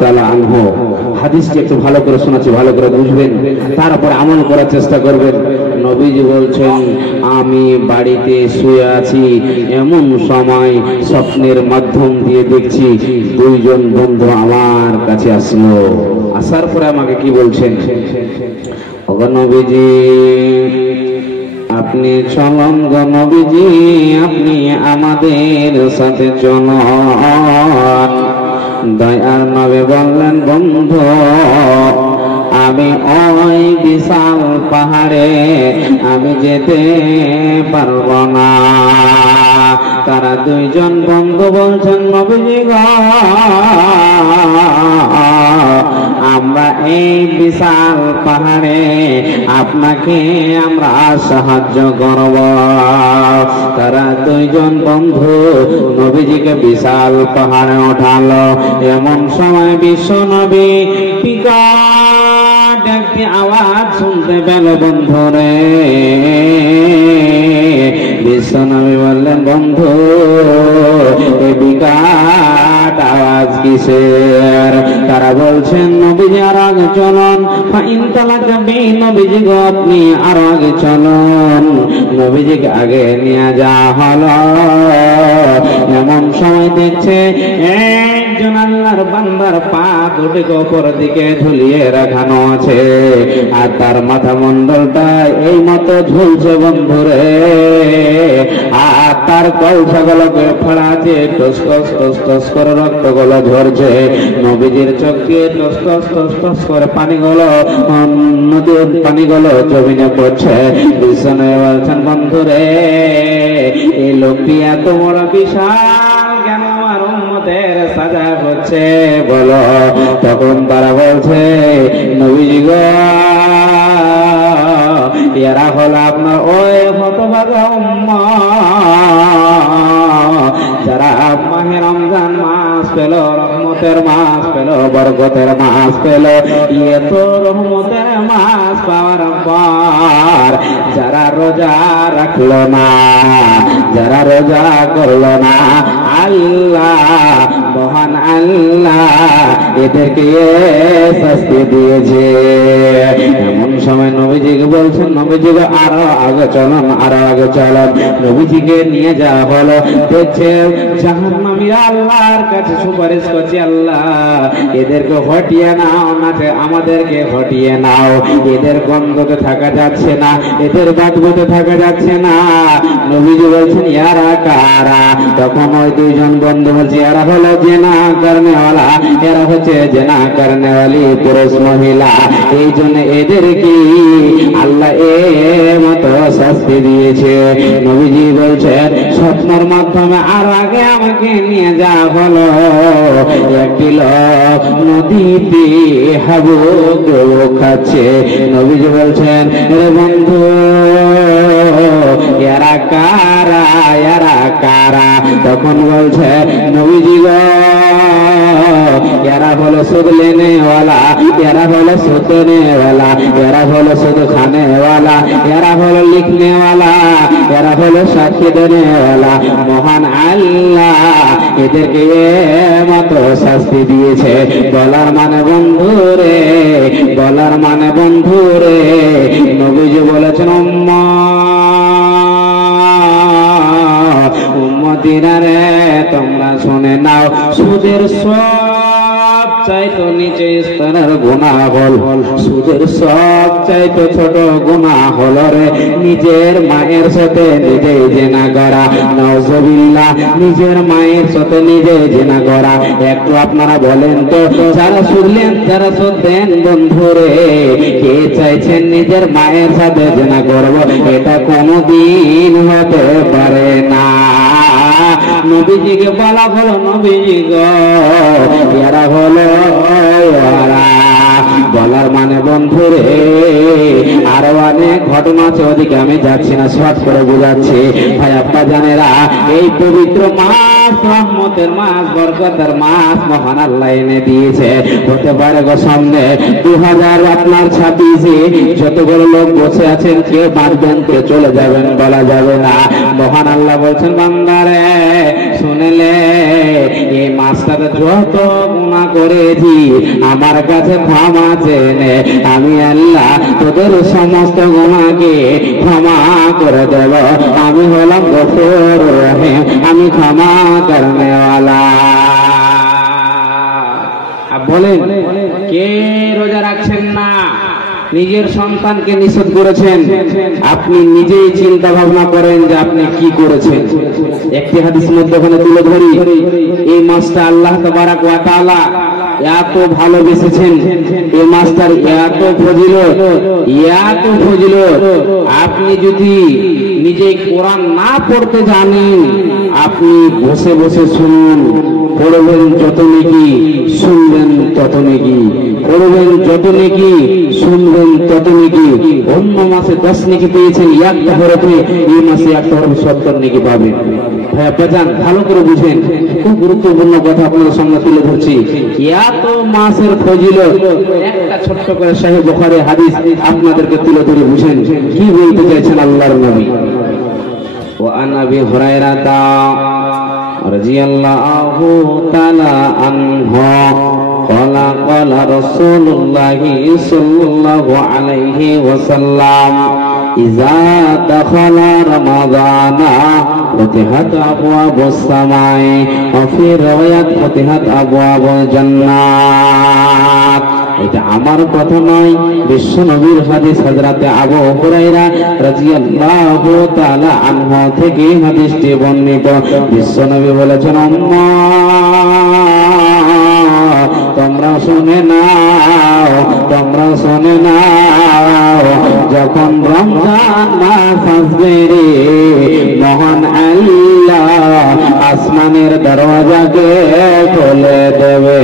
তাআলা আনহু। হাদিসটি একটু ভালো করে শোনাচ্ছি, ভালো করে বুঝবেন, তারপর আমল করার চেষ্টা করবেন। নবীজি বলছেন, আমি বাড়িতে শুয়ে আছি, এমন সময় স্বপ্নের মাধ্যম দিয়ে দেখছি দুইজন বন্ধু আমার কাছে আসলো। আসার পরে আমাকে কি বলছেন, ওগো নবীজি আপনি চলন গো নবীজি, আপনি আমাদের সাথে চলন। দয়ার নবী বললেন, বন্ধু আমি ওই বিশাল পাহাড়ে আমি যেতে পারবো না। তারা দুইজন বন্ধু বলছেন, নবীজি গো আমরা এই বিশাল পাহাড়ে আপনাকে আমরা সাহায্য করব। তারা দুইজন বন্ধু নবীজিকে বিশাল পাহাড়ে ওঠালো। এমন সময় বিশ্ব নবী বিকট একটি আওয়াজ শুনতে পেল। বন্ধুরে বিশ্ব নবী বললেন, বন্ধু এই বিকট আওয়াজ কিসের? তারা বলছেন, নবীজি আর আগে চলুন। নবীজি গো আপনি আর আগে চলুন। নবীজিকে আগে নিয়ে যাওয়া হলো। এমন সময় দেখছে একজন আল্লাহর বান্দার পা দুটিকে উপর দিকে ঝুলিয়ে রাখানো আছে, আর তার মাথা মন্ডলটা এই মতো ঝুলছে বন্ধুরে। আর তার কলসাগুলোকে ফাড়াচ্ছে, টস টস টস টস করে রক্তগুলো ঝরছে। নবীজির চোখে টস টস টস টস করে পানিগুলো নদীর পানিগুলো জমিনে পড়ছে। বিষ্ণু বলছেন, বন্ধুরে এই লোকটি এত বড় বিশাল কেন আমার উম্মতের সাজা হচ্ছে বলো? তখন তারা বলছে, নবীজি গো এরা হলো আপনার ওই হতভাগা উম্মত যারা মাহে রমজান মাস পেল, রহমতের মাস পেল, বরকতের মাস পেল। এত রহমতের মাস পাওয়ার পর যারা রোজা রাখলো না, যারা রোজা করলো না, আল্লাহ মহান আল্লাহ এদেরকে শাস্তি দিয়েছে। এমন সময় নবীজিকে বলছেন, নবীজি আরো আগে চলুন, আরো আগে চলুন। নবীজিকে নিয়ে যাওয়া হলো। দেখছে জাহান্নামীরা আল্লাহর কাছে সুপারিশ করছে, আল্লাহ এদেরকে হটিয়ে নাও, না আমাদেরকে হটিয়ে নাও। এদের গন্ধতে থাকা যাচ্ছে না, এদের বাদবুতে থাকা যাচ্ছে না। নবীজি বলছেন, ইয়ারা কারা? তখন ওই দুইজন বন্ধু বলছে, এরা হলো জেনা করনেওয়ালা, এরা হচ্ছে জেনা করনেওয়ালি পুরুষ মহিলা। এই জন্য এদের কি আল্লাহ মতো শাস্তি দিয়েছে। নবীজি বলছেন, স্বপ্নের মাধ্যমে আর আগে আমাকে নিয়ে যাওয়া হলো। একটি লোক নদীতে হাবুক খাচ্ছে। নবীজি বলছেন, রে বন্ধু এরা কারা, এরা কারা? তখন বলছে, নবীজি গো এরা হলো সুদ লেনেওয়ালা, এরা হলো সুদ নেওয়ালা, এরা হলো সুদ খানেওয়ালা, এরা হলো লিখনেওয়ালা, এরা হলো সাক্ষী দেনেওয়ালা। মহান আল্লাহ এদেরকে মতো শাস্তি দিয়েছে। বলার মানে বন্ধু রে, বলার মানে বন্ধু রে, নবীজি বলেছেন, উম্মতিরা রে তোমরা শুনে নাও, সুদের সব চাইতো নিচে স্তরের গুনাহ হল, সুদের সব চাইতো ছোট গুনাহ হল রে নিজের মায়ের সাথে নিজে জিনা করা। নাউজুবিল্লাহ, নিজের মায়ের সাথে নিজে জিনা করা। একটু আপনারা বলেন তো, যারা শুনলেন, যারা শুনতেন বন্ধুরে, কে চাইছেন নিজের মায়ের সাথে জিনা করব? এটা কোনদিন হতে পারে না। নবীজিকে বলা হলো, নবীজি গো এরা হলো ওরা। বলার মানে বন্ধুরে আরো অনেক ঘটনা আছে, ওদিকে আমি যাচ্ছি না, শর্ট করে বোঝাচ্ছি। ভাই আপা জানেরা, এই পবিত্র মাস রহমতের মাস, বরকতের মাস মহান আল্লাহ এনে দিয়েছে। হতে পারে গো সামনে 2026 যতগুলো লোক বসে আছেন, কে বাঁচবেন কে চলে যাবেন বলা যাবে না। মহান আল্লাহ বলছেন, বান্দারে শুনলে এই মাস্টার যত গুনাহ করেছি আমার কাছে ক্ষমা চেয়ে আমি আল্লাহ তোদের সমস্ত গুনাহকে ক্ষমা করে দেব। আমি হলাম গফুর রহিম, আমি ক্ষমা করনে ওয়ালা। বলেন কে রোজা রাখছেন না, নিজের সন্তানকে নিষেধ করেছেন? আপনি নিজেই চিন্তা ভাবনা করেন যে আপনি কি করেছেন। একটি হাদিস মধ্যখানে তুলে ধরি, এই মাসটা আল্লাহ তাবারাক ওয়া তাআলা এত ভালোবেসেছেন, এই মাসটার এত ফজিলত, এত ফজিলত। আপনি যদি নিজে কোরআন না পড়তে জানেন, আপনি বসে বসে শুনুন, পড়বেন যত নেকি, শুনবেন তত নেকি, পড়বেন যত নেকি, শুনবেন তত নেকি। অন্য মাসে 10 নেকি পেয়েছেন একটা হরফে, এই মাসে একটা হরফ 70 নেকি পাবেন। ভাই আব্বাজান ভালো করে বুঝেন, খুব গুরুত্বপূর্ণ কথা আপনাদের সামনে তুলে ধরছি। এত মাসের ফজিলত একটা ছোট্ট করে সহিহ বুখারী হাদিস আপনাদেরকে তুলে ধরে বুঝেন কি বলতে চাইছেন আল্লাহর নবী। ওয়া আন আবি হুরায়রা রাদিয়াল্লাহু তাআলা আনহু قال قال رسول الله صلى الله عليه وسلم إذا دخل رمضان فتحت أبواب السماء وفي رواية فتحت أبواب الجنات। এটা আমার কথা নয়, বিশ্ব নবীর হাদিস। হযরত আবু হুরায়রা রাদিয়াল্লাহু তাআলা আনহু থেকে হাদিসটি বর্ণিত। বিশ্ব নবী বলেছেন, তোমরা শুনে নাও, তোমরা শুনে নাও, যখন রমজান মাস আসবে রে, মহান আল্লাহ আসমানের দরওয়াজাকে খুলে দেবে।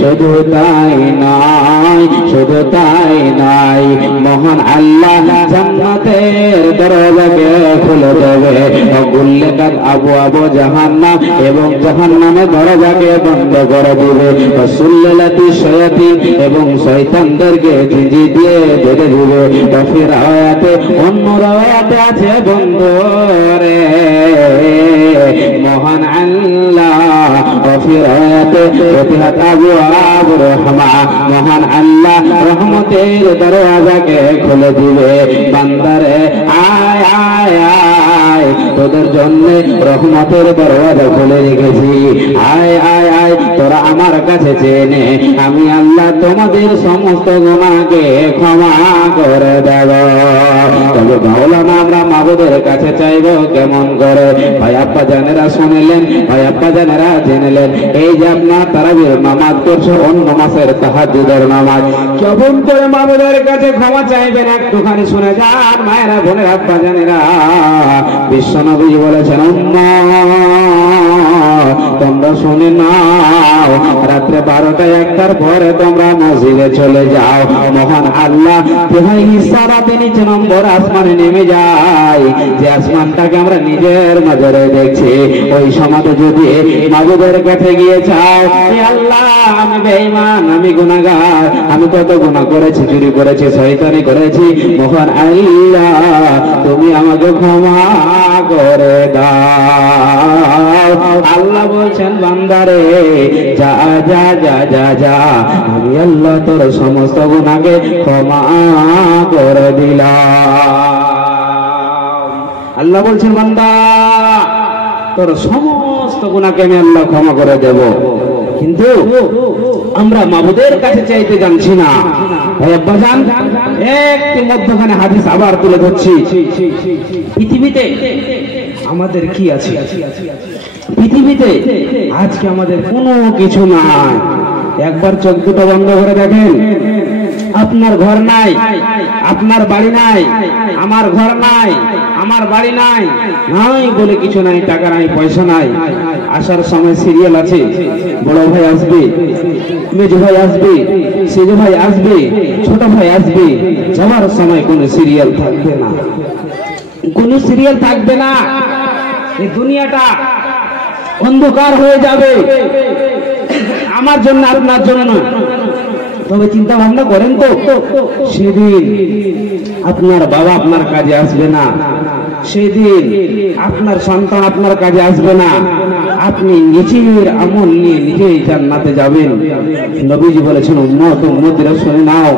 শুধু তাই নয়, শুধু তাই নয়, মহান আল্লাহ জান্নাতের দরওয়াজাকে খুলে দেবে। গুল্লেকাত আবু আবু জাহান্নাম, এবং জাহান্নামের দরজাকে বন্ধ করে দিবে। সুল্লাতি শায়াতিন, এবং শয়তানদেরকে ঝিঁঝি দিয়ে বেঁধে দিবে। ফির আয়াতে, অন্য রায়াতে আছে বন্ধুরে মহান আল্লাহ। ফির আয়াতে ফতিহাত আবওয়াব রাহমা, মহান আল্লাহ রহমতের দরওয়াজাকে খুলে দিবে। বান্দারে আয় আয় আয়, তোদের জন্য রহমতের দরওয়াজা খুলে রেখেছি। আয় আয় আয়, তোরা আমার কাছে চেনে, আমি আল্লাহ তোমাদের সমস্ত গুনাহকে ক্ষমা করে দেব। তবে মাওলানা আমরা মাবুদের কাছে চাইব কেমন করে? ভাই আব্বা জানেরা শুনলেন, ভাই আব্বা জানেরা জেনেলেন, এই যে আপনার তারাবির নামাজ করছে, অন্য মাসের তাহাজ্জুদের নামাজ, কেমন করে মাবুদের কাছে ক্ষমা চাইবেন একটুখানি শুনে যান মায়েরা, বোনেরা, আব্বা জানেরা। বিশ্বনবী বলেছেন, তোমরা শুনে নাও, রাত্রে 12টা 1টার পরে তোমরা মসজিদে চলে যাও। মহান আল্লাহ সারাতে নিচে নম্বর আসমানে নেমে যায়, যে আসমানটাকে আমরা নিজের নজরে দেখছি। ওই সমাজে যদি মাবুদের কাছে গিয়ে চাও, আল্লাহ আমি বেঈমান, আমি গুনাহগার, আমি কত গুনাহ করেছি, চুরি করেছি, শয়তানি করেছি, মহান আল্লাহ তুমি আমাকে ক্ষমা করে দাও। আল্লাহ বলছেন, বান্দারে যা যা যা যা যা, আমি আল্লাহ তোর সমস্ত গুনাহকে ক্ষমা করে দিলাম। আল্লাহ বলছেন, বান্দা তোর সমস্ত গুনাহকে আমি আল্লাহ ক্ষমা করে দেব। কিন্তু আমরা মাবুদের কাছে চাইতে জানছি না। ভাই আব্বাজান, একটি মধ্যখানে হাদিস আবার তুলে ধরছি। পৃথিবীতে আমাদের কি আছে? পৃথিবীতে আজকে আমাদের কোনো কিছু নাই। একবার চোখ দুটো বন্ধ করে দেখেন, আপনার ঘর নাই, আপনার বাড়ি নাই, আমার ঘর নাই, আমার বাড়ি নাই, নাই বলে কিছু নাই, টাকা নাই, পয়সা নাই। আসার সময় সিরিয়াল আছে, বড় ভাই আসবে, মেজ ভাই আসবে, সেজ ভাই আসবে, ছোট ভাই আসবে। যাওয়ার সময় কোনো সিরিয়াল থাকবে না, কোনো সিরিয়াল থাকবে না। এই দুনিয়াটা অন্ধকার হয়ে যাবে, আমার জন্য, আপনার জন্য না। তবে চিন্তা ভাবনা করেন তো, সেদিন আপনার বাবা আপনার কাজে আসবে না, সেদিন আপনার সন্তান আপনার কাজে আসবে না, আপনি নিজের আমল নিয়ে নিজেই জান্নাতে যাবেন। নবীজি বলেছেন, উম্মতিরা শুনে নাও,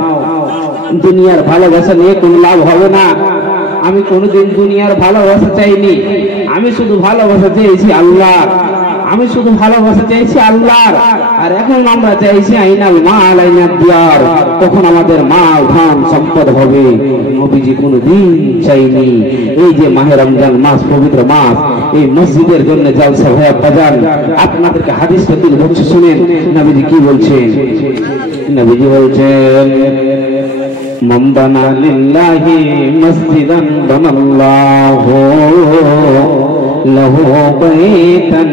দুনিয়ার ভালোবাসা নিয়ে কোনো লাভ হবে না। আমি কোনোদিন দুনিয়ার ভালোবাসা চাইনি, আমি শুধু ভালোবাসা চেয়েছি আল্লাহ, আমি শুধু ভালোবাসা চাইছি আল্লাহর। আর এখন আমরা চাইছি আইনাল মাল আইনাল দিয়ার, কখন আমাদের মাল ধন সম্পদ হবে। নবীজি কোনোদিন চাইনি। এই যে মাহে রমজান মাস, পবিত্র মাস, এই মসজিদের জন্য জালসা হয়ে বাজান, আপনাদেরকে হাদিসটা তুলে ধরছি, শুনেন নবীজি কি বলছেন। নবীজি বলছেন, মান বানা লিল্লাহি মসজিদান বানাল্লাহু লাহু বাইতান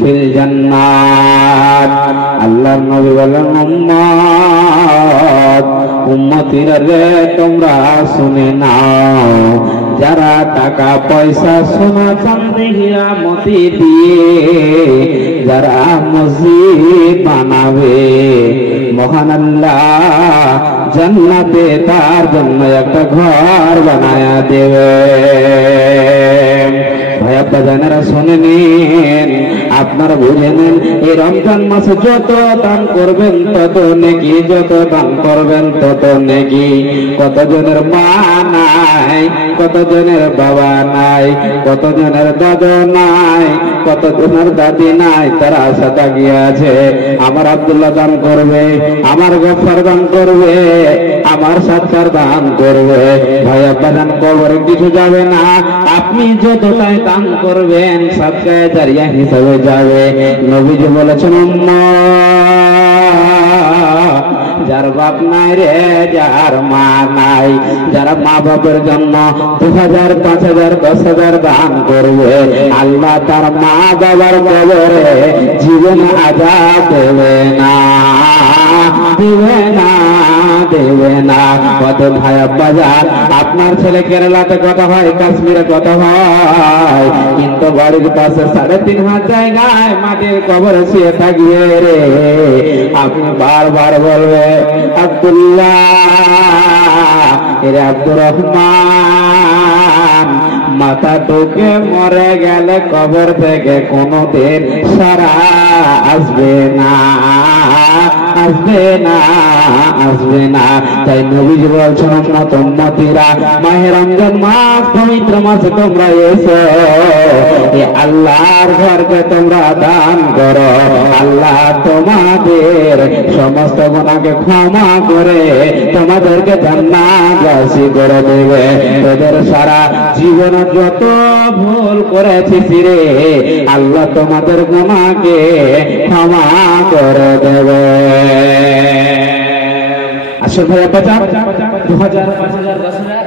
ফিল জান্নাত। আল্লাহর নবী বলেন, উম্মতিরা রে তোমরা শুনে নাও, যারা টাকা পয়সা সোনা চাঁদি হীরা মতি দিয়ে যারা মসজিদ বানাবে, মহান আল্লাহ জান্নাতে তার জন্য একটা ঘর বানায়া দেবে। ভাইয়া বাজানেরা শুনে নিন, আপনারা বুঝে নেন, এই রমজান মাসে যত দান করবেন তত নেকি, যত দান করবেন তত নেকি। কতজনের মা নাই, কতজনের বাবা নাই, কতজনের দাদা নাই, কতজনের দাদি নাই, তারা আশা তাকিয়ে আছে আমার আব্দুল্লাহ দান করবে, আমার গফফার দান করবে, আমার সাত্তার দান করবে। ভাইয়া বাজান, কবরে কিছু যাবে না, আপনি যতটাই দান করবেন সাদকায়ে জারিয়া হিসাবে যাবে। নবীজি বলেছেন, যার বাপ নাই রে, যার মা নাই, যারা মা বাপের জন্য 2000, 5000, 10,000 দান করবে, আল্লাহ তার মা বাবার কবরে জীবন আযাব দেবে না, দেবে না, দেবে না। কত ভাই বাজার, আপনার ছেলে কেরালাতে কথা হয়, কাশ্মীরে কথা হয়, কিন্তু বাড়ির পাশে 3.5 জায়গায় মাটির কবরে শুয়ে থাকবে রে। আপনি বারবার বলবে, আব্দুল্লাহ, এরে আব্দুর রহমান, মাথা ঢুকে মরে গেলে কবর থেকে কোনোদিন সারা আসবে না, আসবে না, আসবে না। তাই নবীজি বলছেন, উম্মতিরা, মাহে রমজান মাস, পবিত্র মাসে তোমরা এসো, এই আল্লাহর ঘরকে তোমরা দান করো, আল্লাহ তোমাদের সমস্ত গুনাহকে ক্ষমা করে তোমাদেরকে জান্নাতবাসী করে দেবে। তোদের সারা জীবন যত ভুল করেছিস রে, আল্লাহ তোমাদের গুনাহকে ক্ষমা করে দেবে। আসল ভাইয়া বাজার 2000, 5000, 10,000